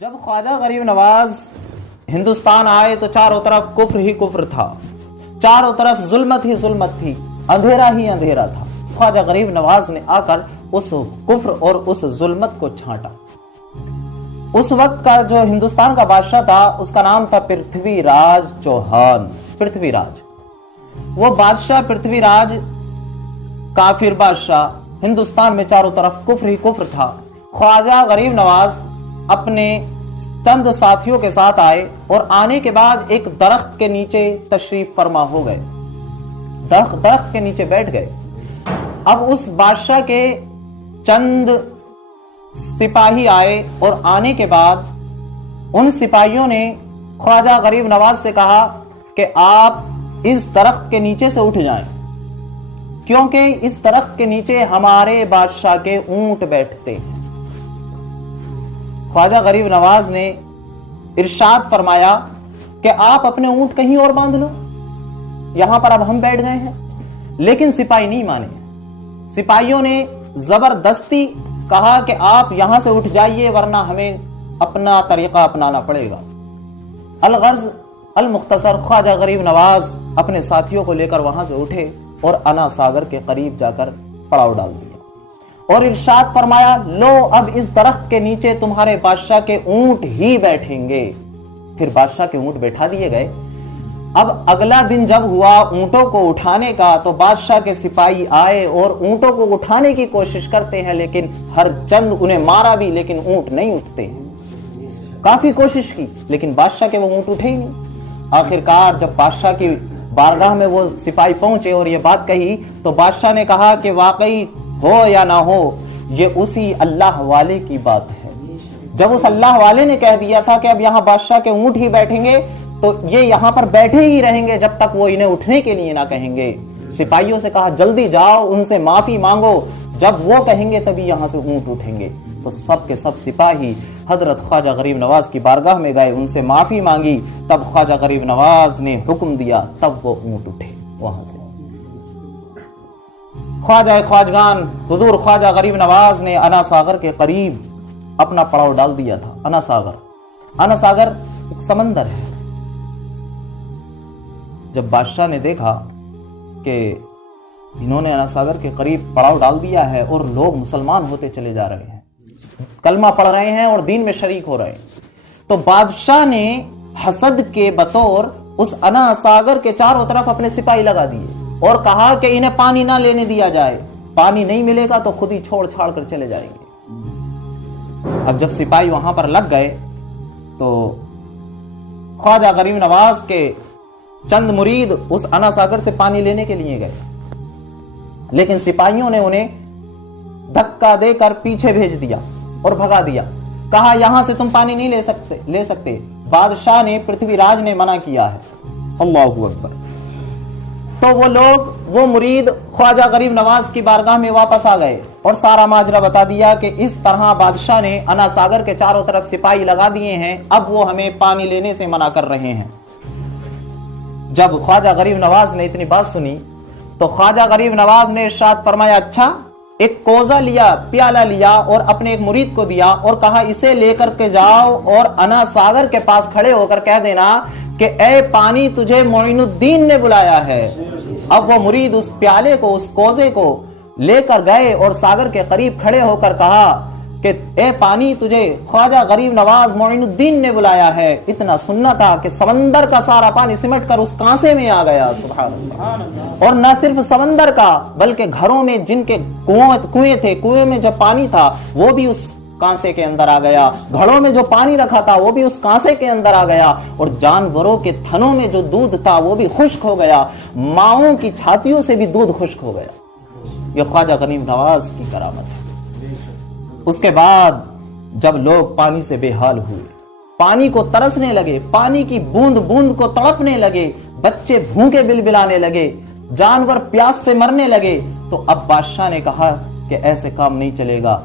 جب خواجہ غریب نواز ہندوستان آئے تو چاروں طرف کفر ہی کفر تھا، چاروں طرف ظلمت ہی ظلمت تھی، اندھیرا ہی اندھیرا تھا۔ خواجہ غریب نواز نے آ کر اس کفر اور اس ظلمت کو چھانٹا۔ اس وقت کا جو ہندوستان کا بادشاہ تھا اس کا نام تھا پرتھوی راج چوہان۔ پرتھوی راج، وہ بادشاہ پرتھوی راج کافر بادشاہ، ہندوستان میں چاروں طرف کفر ہی کفر تھا۔ خواجہ غریب نواز اپنے چند ساتھیوں کے ساتھ آئے اور آنے کے بعد ایک درخت کے نیچے تشریف فرما ہو گئے، درخت کے نیچے بیٹھ گئے۔ اب اس بادشاہ کے چند سپاہی آئے اور آنے کے بعد ان سپاہیوں نے خواجہ غریب نواز سے کہا کہ آپ اس درخت کے نیچے سے اٹھ جائیں، کیونکہ اس درخت کے نیچے ہمارے بادشاہ کے اونٹ بیٹھتے ہیں۔ خواجہ غریب نواز نے ارشاد فرمایا کہ آپ اپنے اونٹ کہیں اور باندھ لو، یہاں پر اب ہم بیٹھ گئے ہیں۔ لیکن سپاہی نہیں مانے، سپاہیوں نے زبردستی کہا کہ آپ یہاں سے اٹھ جائیے ورنہ ہمیں اپنا طریقہ اپنانا پڑے گا۔ الغرض المختصر، خواجہ غریب نواز اپنے ساتھیوں کو لے کر وہاں سے اٹھے اور انا ساگر کے قریب جا کر پڑاؤ ڈال دیا اور ارشاد فرمایا، لو اب اس درخت کے نیچے تمہارے بادشاہ کے اونٹ ہی بیٹھیں گے۔ پھر بادشاہ کے اونٹ بیٹھا دیے گئے۔ اب اگلا دن جب ہوا اونٹوں کو اٹھانے کا تو بادشاہ کے سپاہی آئے اور اونٹوں کو اٹھانے کی کوشش کرتے ہیں، لیکن ہر چند انہیں مارا بھی لیکن اونٹ نہیں اٹھتے ہیں۔ کافی کوشش کی لیکن بادشاہ کے وہ اونٹ اٹھے ہی نہیں۔ آخرکار جب بادشاہ کی بارگاہ میں وہ سپاہی پہنچے اور یہ بات کہی تو بادشاہ نے کہا کہ واقعی ہو یا نہ ہو، یہ اسی اللہ والے کی بات ہے۔ جب اس اللہ والے نے کہہ دیا تھا کہ اب یہاں بادشاہ کے اونٹ ہی بیٹھیں گے تو یہ یہاں پر بیٹھے ہی رہیں گے جب تک وہ انہیں اٹھنے کے لیے نہ کہیں گے۔ سپاہیوں سے کہا جلدی جاؤ، ان سے معافی مانگو، جب وہ کہیں گے تبھی یہاں سے اونٹ اٹھیں گے۔ تو سب کے سب سپاہی حضرت خواجہ غریب نواز کی بارگاہ میں گئے، ان سے معافی مانگی، تب خواجہ غریب نواز نے حکم دیا، تب وہ اونٹ اٹھے وہاں سے۔ خواجہ خواجگان حضور خواجہ غریب نواز نے انا ساگر کے قریب اپنا پڑاؤ ڈال دیا تھا۔ انا ساگر ایک سمندر ہے۔ جب بادشاہ نے دیکھا کہ انہوں نے انا ساگر کے قریب پڑاؤ ڈال دیا ہے اور لوگ مسلمان ہوتے چلے جا رہے ہیں، کلمہ پڑھ رہے ہیں اور دین میں شریک ہو رہے ہیں، تو بادشاہ نے حسد کے بطور اس انا ساگر کے چاروں طرف اپنے سپاہی لگا دیے اور کہا کہ انہیں پانی نہ لینے دیا جائے، پانی نہیں ملے گا تو خود ہی چھوڑ چھاڑ کر چلے جائیں گے۔ اب جب سپاہی وہاں پر لگ گئے تو خواجہ غریب نواز کے چند مرید اس انا ساگر سے پانی لینے کے لیے گئے، لیکن سپاہیوں نے انہیں دھکا دے کر پیچھے بھیج دیا اور بھگا دیا، کہا یہاں سے تم پانی نہیں لے سکتے۔ بادشاہ نے پرتھوی راج نے منع کیا ہے۔ اللہ اکبر۔ تو وہ لوگ، وہ مرید خواجہ غریب نواز کی بارگاہ میں واپس آ گئے اور سارا ماجرا بتا دیا کہ اس طرح بادشاہ نے انا ساگر کے چاروں طرف سپاہی لگا دیے ہیں، اب وہ ہمیں پانی لینے سے منع کر رہے ہیں۔ جب خواجہ غریب نواز نے اتنی بات سنی تو خواجہ غریب نواز نے ارشاد فرمایا، اچھا، ایک کوزہ لیا، پیالہ لیا اور اپنے ایک مرید کو دیا اور کہا اسے لے کر کے جاؤ اور انا ساگر کے پاس کھڑے ہو کر کہہ دینا کہ اے پانی، تجھے معین الدین نے بلایا ہے۔ اب وہ مرید اس پیالے کو، اس کوزے کو لے کر گئے اور ساگر کے قریب کھڑے ہو کر کہا کہ اے پانی، تجھے خواجہ غریب نواز معین الدین نے بلایا ہے۔ اتنا سننا تھا کہ سمندر کا سارا پانی سمٹ کر اس کانسے میں آ گیا۔ سبحان اللہ۔ اور نہ صرف سمندر کا بلکہ گھروں میں جن کے کنویں تھے، کنویں میں جو پانی تھا وہ بھی اس کانسے کے اندر آ گیا، گھڑوں میں جو پانی رکھا تھا وہ بھی اس کانسے کے اندر آ گیا، اور جانوروں کے تھنوں میں جو دودھ تھا وہ بھی خشک ہو گیا، ماؤں کی چھاتیوں سے بھی دودھ خشک ہو گیا۔ یہ خواجہ غریب نواز کی کرامت ہے۔ اس کے بعد جب لوگ پانی سے بے حال ہوئے، پانی کو ترسنے لگے، پانی کی بوند بوند کو تڑپنے لگے، بچے بھوکے بلبلانے لگے، جانور پیاس سے مرنے لگے، تو اب بادشاہ نے کہا کہ ایسے کام نہیں چلے گا،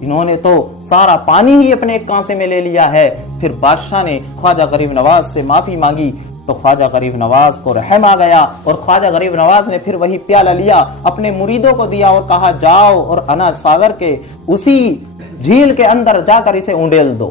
انہوں نے تو سارا پانی ہی اپنے ایک کانسے میں لے لیا ہے۔ پھر بادشاہ نے خواجہ غریب نواز سے معافی مانگی تو خواجہ غریب نواز کو رحم آ گیا اور خواجہ غریب نواز نے پھر وہی پیالہ لیا، اپنے مریدوں کو دیا اور کہا جاؤ اور انا ساگر کے اسی جھیل کے اندر جا کر اسے اونڈیل دو۔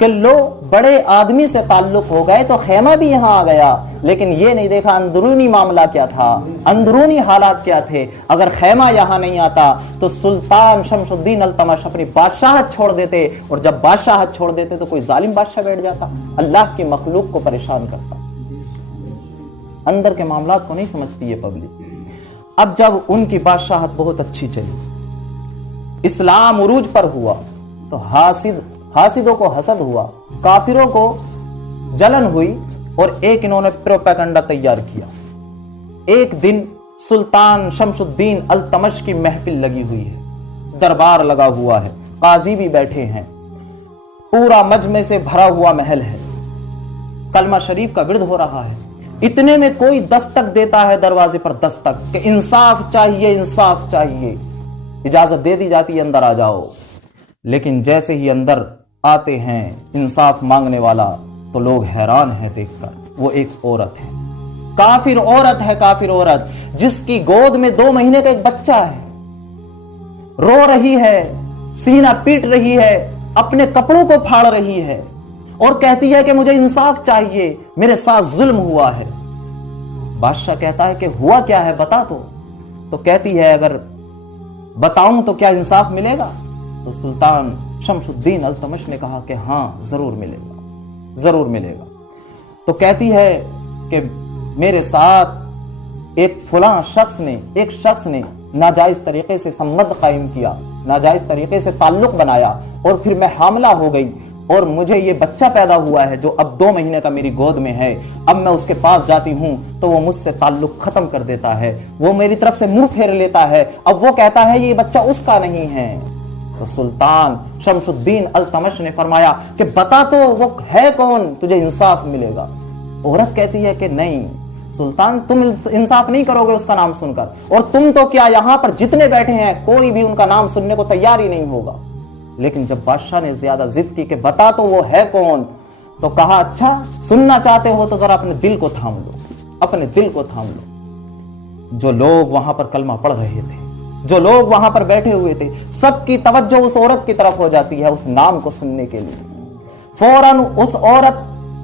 کہ لو بڑے آدمی سے تعلق ہو گئے تو خیمہ بھی یہاں آ گیا، لیکن یہ نہیں دیکھا اندرونی معاملہ کیا تھا، اندرونی حالات کیا تھے۔ اگر خیمہ یہاں نہیں آتا تو سلطان شمس الدین التمش اپنی بادشاہت چھوڑ دیتے، اور جب بادشاہت چھوڑ دیتے تو کوئی ظالم بادشاہ بیٹھ جاتا، اللہ کی مخلوق کو پریشان کرتا۔ اندر کے معاملات کو نہیں سمجھتی یہ پبلک۔ اب جب ان کی بادشاہت بہت اچھی چلی، اسلام عروج پر ہوا، تو حاسدوں کو حسد ہوا، کافروں کو جلن ہوئی، اور ایک انہوں نے پروپیگنڈا تیار کیا۔ ایک دن سلطان شمس الدین التمش کی محفل لگی ہوئی ہے، دربار لگا ہوا ہے، قاضی بھی بیٹھے ہیں، پورا مجمع سے بھرا ہوا محل ہے، کلمہ شریف کا ورد ہو رہا ہے۔ اتنے میں کوئی دستک دیتا ہے دروازے پر، دستک کہ انصاف چاہیے، انصاف چاہیے، اجازت دے دی جاتی ہے اندر آ جاؤ۔ لیکن جیسے ہی اندر آتے ہیں انصاف مانگنے والا تو لوگ حیران ہیں دیکھ کر، وہ ایک عورت ہے، کافر عورت ہے، کافر عورت جس کی گود میں 2 مہینے کا ایک بچہ ہے، رو رہی ہے، سینہ پیٹ رہی ہے، اپنے کپڑوں کو پھاڑ رہی ہے، اور کہتی ہے کہ مجھے انصاف چاہیے، میرے ساتھ ظلم ہوا ہے۔ بادشاہ کہتا ہے کہ ہوا کیا ہے بتا تو کہتی ہے اگر بتاؤں تو کیا انصاف ملے گا؟ تو سلطان شمس الدین التمش نے کہا کہ ہاں ضرور ملے گا، ضرور ملے گا۔ تو کہتی ہے کہ میرے ساتھ ایک شخص نے ناجائز طریقے سے سمبند قائم کیا، ناجائز طریقے سے تعلق بنایا، اور پھر میں حاملہ ہو گئی، اور مجھے یہ بچہ پیدا ہوا ہے جو اب 2 مہینے کا میری گود میں ہے۔ اب میں اس کے پاس جاتی ہوں تو وہ مجھ سے تعلق ختم کر دیتا ہے، وہ میری طرف سے منہ پھیر لیتا ہے، اب وہ کہتا ہے یہ بچہ اس کا نہیں ہے۔ تو سلطان شمس الدین التمش نے فرمایا کہ بتا تو وہ ہے کون، تجھے انصاف ملے گا۔ عورت کہتی ہے کہ نہیں سلطان، تم انصاف نہیں کرو گے اس کا نام سن کر، اور تم تو کیا یہاں پر جتنے بیٹھے ہیں کوئی بھی ان کا نام سننے کو تیار ہی نہیں ہوگا۔ لیکن جب بادشاہ نے زیادہ ضد کی کہ بتا تو وہ ہے کون، تو کہا اچھا سننا چاہتے ہو تو ذرا اپنے دل کو تھام لو، اپنے دل کو تھام لو۔ جو لوگ وہاں پر کلمہ پڑھ رہے تھے، جو لوگ وہاں پر بیٹھے ہوئے تھے، سب کی توجہ اس عورت کی طرف ہو جاتی ہے اس نام کو سننے کے لیے۔ فوراً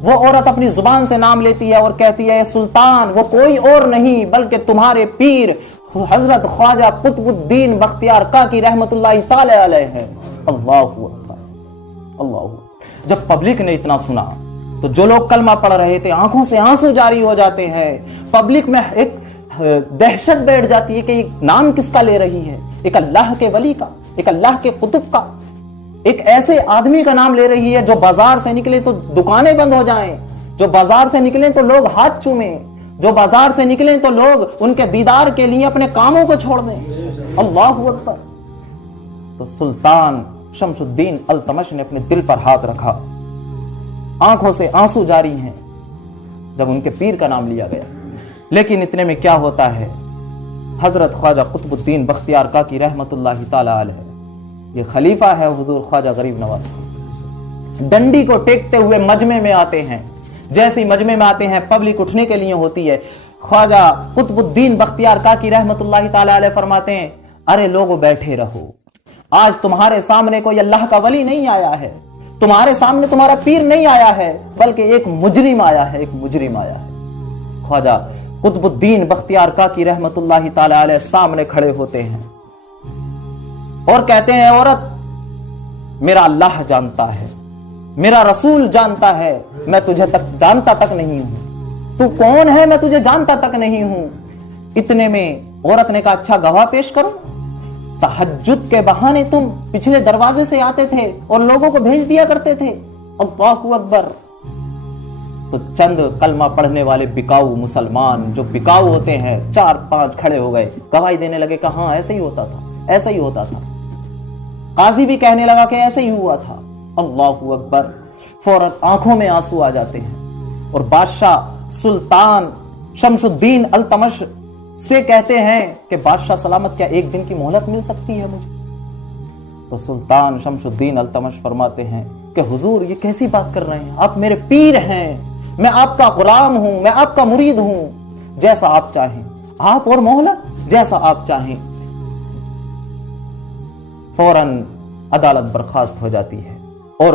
وہ عورت اپنی زبان سے نام لیتی ہے اور کہتی ہے سلطان وہ کوئی اور نہیں بلکہ تمہارے پیر حضرت خواجہ قطب الدین بختیار کاکی رحمت اللہ تعالی علیہ ہے۔ اللہ اکبر، اللہ اکبر۔ جب پبلک نے اتنا سنا تو جو لوگ کلمہ پڑھ رہے تھے آنکھوں سے آنسو جاری ہو جاتے ہیں، پبلک میں ایک دہشت بیٹھ جاتی ہے کہ یہ نام کس کا لے رہی ہے، ایک اللہ کے ولی کا، ایک اللہ کے قطب کا، ایک ایسے آدمی کا نام لے رہی ہے جو بازار سے نکلے تو دکانیں بند ہو جائیں، جو بازار سے نکلیں تو لوگ ہاتھ چومیں، جو بازار سے نکلیں تو لوگ ان کے دیدار کے لیے اپنے کاموں کو چھوڑ دیں۔ اللہ اکبر۔ تو سلطان شمس الدین التمش نے اپنے دل پر ہاتھ رکھا، آنکھوں سے آنسو جاری ہیں جب ان کے پیر کا نام لیا گیا۔ لیکن اتنے میں کیا ہوتا ہے، حضرت خواجہ قطب الدین بختیار کاکی رحمت اللہ تعالی علیہ، یہ خلیفہ ہے حضور خواجہ غریب نواز، ڈنڈی کو ٹیکتے ہوئے مجمع میں آتے ہیں۔ جیسے ہی مجمع میں آتے ہیں پبلک اٹھنے کے لیے ہوتی ہے، خواجہ قطب الدین بختیار کاکی رحمت اللہ تعالی علیہ فرماتے ہیں ارے لوگوں بیٹھے رہو، آج تمہارے سامنے کوئی اللہ کا ولی نہیں آیا ہے، تمہارے سامنے تمہارا پیر نہیں آیا ہے، بلکہ ایک مجرم آیا ہے، ایک مجرم آیا ہے۔ خواجہ قطب الدین بختیار کاکی رحمت اللہ تعالی علیہ سامنے کھڑے ہوتے ہیں اور کہتے ہیں عورت میرا اللہ جانتا ہے، میرا رسول جانتا ہے، میں تجھے تک جانتا تک نہیں ہوں، تو کون ہے میں تجھے جانتا تک نہیں ہوں۔ اتنے میں عورت نے کہا اچھا گواہ پیش کرو، تہجد کے بہانے تم پچھلے دروازے سے آتے تھے اور لوگوں کو بھیج دیا کرتے تھے۔ اللہ اکبر۔ تو چند کلمہ پڑھنے والے بکاؤ مسلمان جو بکاؤ ہوتے ہیں 4-5 کھڑے ہو گئے، گواہی دینے لگے کہ ہاں ایسے ہی ہوتا تھا، ایسا ہی ہوتا تھا۔ قاضی بھی کہنے لگا کہ ایسے ہی ہوا تھا۔ اللہ اکبر۔ فوراً آنکھوں میں آنسو آ جاتے ہیں اور بادشاہ سلطان شمس الدین التمش سے کہتے ہیں کہ بادشاہ سلامت کیا ایک دن کی مہلت مل سکتی ہے مجھے؟ تو سلطان شمس الدین التمش فرماتے ہیں کہ حضور یہ کیسی بات کر رہے ہیں، آپ میرے پیر ہیں، میں آپ کا غلام ہوں، میں آپ کا مرید ہوں، جیسا آپ چاہیں، آپ اور مہلت جیسا آپ چاہیں۔ فوراً عدالت برخاست ہو جاتی ہے اور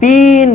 3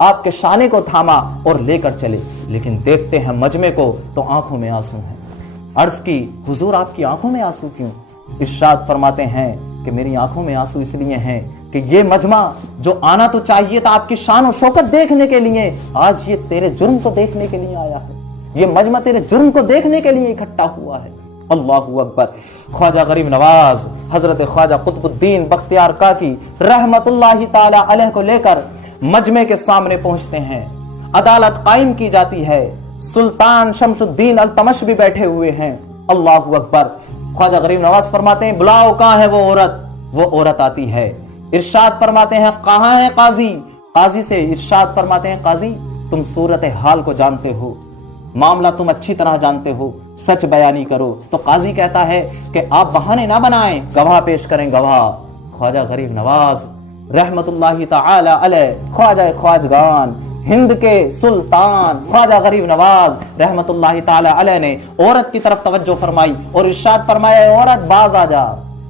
آپ کے شانے کو تھاما اور لے کر چلے، لیکن دیکھتے ہیں مجمع کو تو آنکھوں میں آنسو ہیں۔ عرض کی حضور آپ کی آنکھوں میں آنسو کیوں؟ ارشاد فرماتے ہیں کہ میری آنکھوں میں آنسو اس لیے ہیں کہ یہ مجمع جو آنا تو چاہیے تھا آپ کی شان و شوکت دیکھنے کے لیے، آج یہ تیرے جرم کو دیکھنے کے لیے آیا ہے، یہ مجمع تیرے جرم کو دیکھنے کے لیے اکٹھا ہوا ہے۔ اللہ اکبر۔ خواجہ غریب نواز حضرت خواجہ قطب الدین بختیار کاکی رحمت اللہ تعالی علیہ کو لے کر مجمع کے سامنے پہنچتے ہیں، عدالت قائم کی جاتی ہے، سلطان شمس الدین التمش بھی بیٹھے ہوئے ہیں۔ اللہ اکبر۔ خواجہ غریب نواز فرماتے ہیں بلاؤ کہاں ہے وہ عورت؟ وہ عورت آتی ہے، ارشاد فرماتے ہیں کہاں ہے قاضی؟ قاضی سے ارشاد فرماتے ہیں قاضی تم صورت حال کو جانتے ہو، معاملہ تم اچھی طرح جانتے ہو، سچ بیانی کرو۔ تو قاضی کہتا ہے کہ آپ بہانے نہ بنائیں، گواہ پیش کریں گواہ۔ خواجہ غریب نواز رحمت اللہ تعالی علیہ خواجہ خواجگان ہند کے سلطان خواجہ غریب نواز رحمت اللہ تعالی علیہ نے عورت کی طرف توجہ فرمائی اور ارشاد فرمایا اے عورت باز آ جا،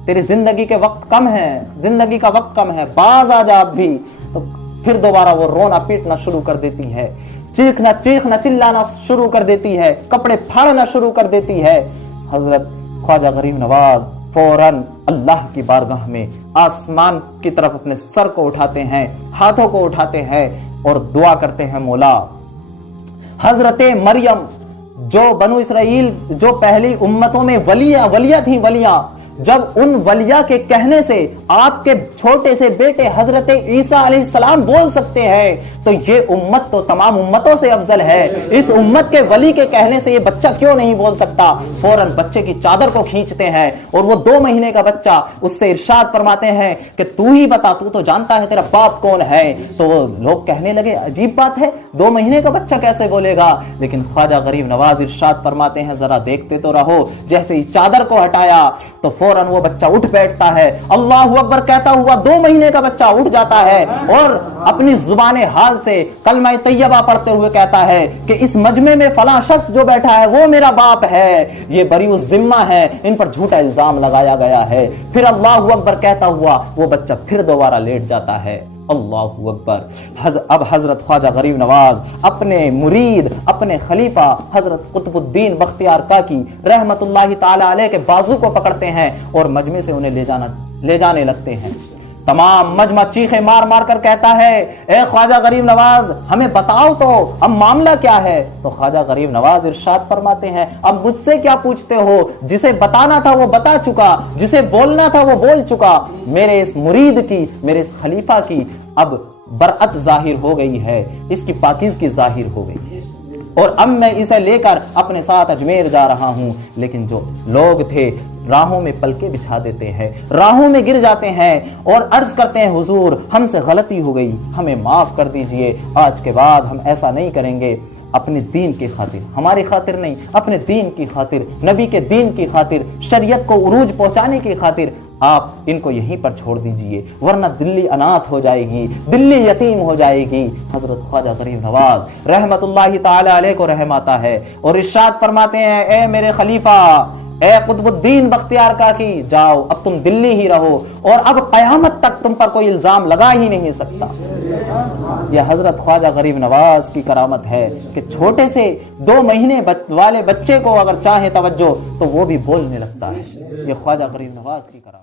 تیری زندگی کے وقت کم ہے، زندگی کا وقت کم ہے، باز آ جا اب بھی۔ تو پھر دوبارہ وہ رونا پیٹنا شروع کر دیتی ہے، چیخنا چلانا شروع کر دیتی ہے، کپڑے پھاڑنا شروع کر دیتی ہے۔ حضرت خواجہ غریب نواز فوراً اللہ کی بارگاہ میں آسمان کی طرف اپنے سر کو اٹھاتے ہیں، ہاتھوں کو اٹھاتے ہیں اور دعا کرتے ہیں مولا حضرت مریم جو بنو اسرائیل جو پہلی امتوں میں ولیہ تھیں، ولیہ، جب ان ولیہ کے کہنے سے آپ کے چھوٹے سے بیٹے حضرت عیسیٰ علیہ السلام بول سکتے ہیں تو یہ امت تو تمام امتوں سے افضل ہے، اس امت کے ولی کے کہنے سے یہ بچہ کیوں نہیں بول سکتا؟ فوراً بچے کی چادر کو کھینچتے ہیں اور وہ 2 مہینے کا بچہ، اس سے ارشاد فرماتے ہیں کہ تو ہی بتا، تو تو جانتا ہے تیرا باپ کون ہے۔ تو وہ لوگ کہنے لگے عجیب بات ہے، 2 مہینے کا بچہ کیسے بولے گا؟ لیکن خواجہ غریب نواز ارشاد فرماتے ہیں ذرا دیکھتے تو رہو۔ جیسے ہی چادر کو ہٹایا تو فوراً وہ بچہ اٹھ بیٹھتا ہے، اللہ اکبر کہتا ہوا 2 مہینے کا بچہ اٹھ جاتا ہے اور اپنی زبان حال سے کلمہ طیبہ پڑھتے ہوئے کہتا ہے کہ اس مجمع میں فلاں شخص جو بیٹھا ہے وہ میرا باپ ہے، یہ بری الذمہ ہے، ان پر جھوٹا الزام لگایا گیا ہے۔ پھر اللہ اکبر کہتا ہوا وہ بچہ پھر دوبارہ لیٹ جاتا ہے۔ اللہ اکبر۔ اب حضرت خواجہ غریب نواز اپنے مرید، اپنے خلیفہ حضرت قطب الدین بختیار کاکی رحمت اللہ تعالی علیہ کے بازو کو پکڑتے ہیں اور مجمع سے انہیں لے جانے لگتے ہیں۔ تمام مجمع چیخے مار مار کر کہتا ہے اے خواجہ غریب نواز ہمیں بتاؤ تو اب معاملہ کیا ہے؟ تو خواجہ غریب نواز ارشاد فرماتے ہیں اب مجھ سے کیا پوچھتے ہو؟ جسے بتانا تھا وہ بتا چکا، جسے بولنا تھا وہ بول چکا۔ میرے اس مرید کی، میرے اس خلیفہ کی اب برأت ظاہر ہو گئی ہے، اس کی پاکیزگی ظاہر ہو گئی ہے اور اب میں اسے لے کر اپنے ساتھ اجمیر جا رہا ہوں۔ لیکن جو لوگ تھے راہوں میں پلکیں بچھا دیتے ہیں، راہوں میں گر جاتے ہیں اور عرض کرتے ہیں حضور ہم سے غلطی ہو گئی، ہمیں معاف کر دیجئے، آج کے بعد ہم ایسا نہیں کریں گے۔ اپنے دین کی خاطر، ہماری خاطر نہیں، اپنے دین کی خاطر، نبی کے دین کی خاطر، شریعت کو عروج پہنچانے کی خاطر آپ ان کو یہیں پر چھوڑ دیجئے، ورنہ دلی انات ہو جائے گی، دلی یتیم ہو جائے گی۔ حضرت خواجہ غریب نواز رحمت اللہ تعالی علیہ کو رحم آتا ہے اور ارشاد فرماتے ہیں اے میرے خلیفہ، اے قطب الدین بختیار کاکی، جاؤ اب تم دلی ہی رہو اور اب قیامت تک تم پر کوئی الزام لگا ہی نہیں سکتا۔ یہ حضرت خواجہ غریب نواز کی کرامت ہے کہ چھوٹے سے 2 مہینے والے بچے کو اگر چاہے توجہ تو وہ بھی بولنے لگتا ہے۔ یہ خواجہ غریب نواز کی کرامت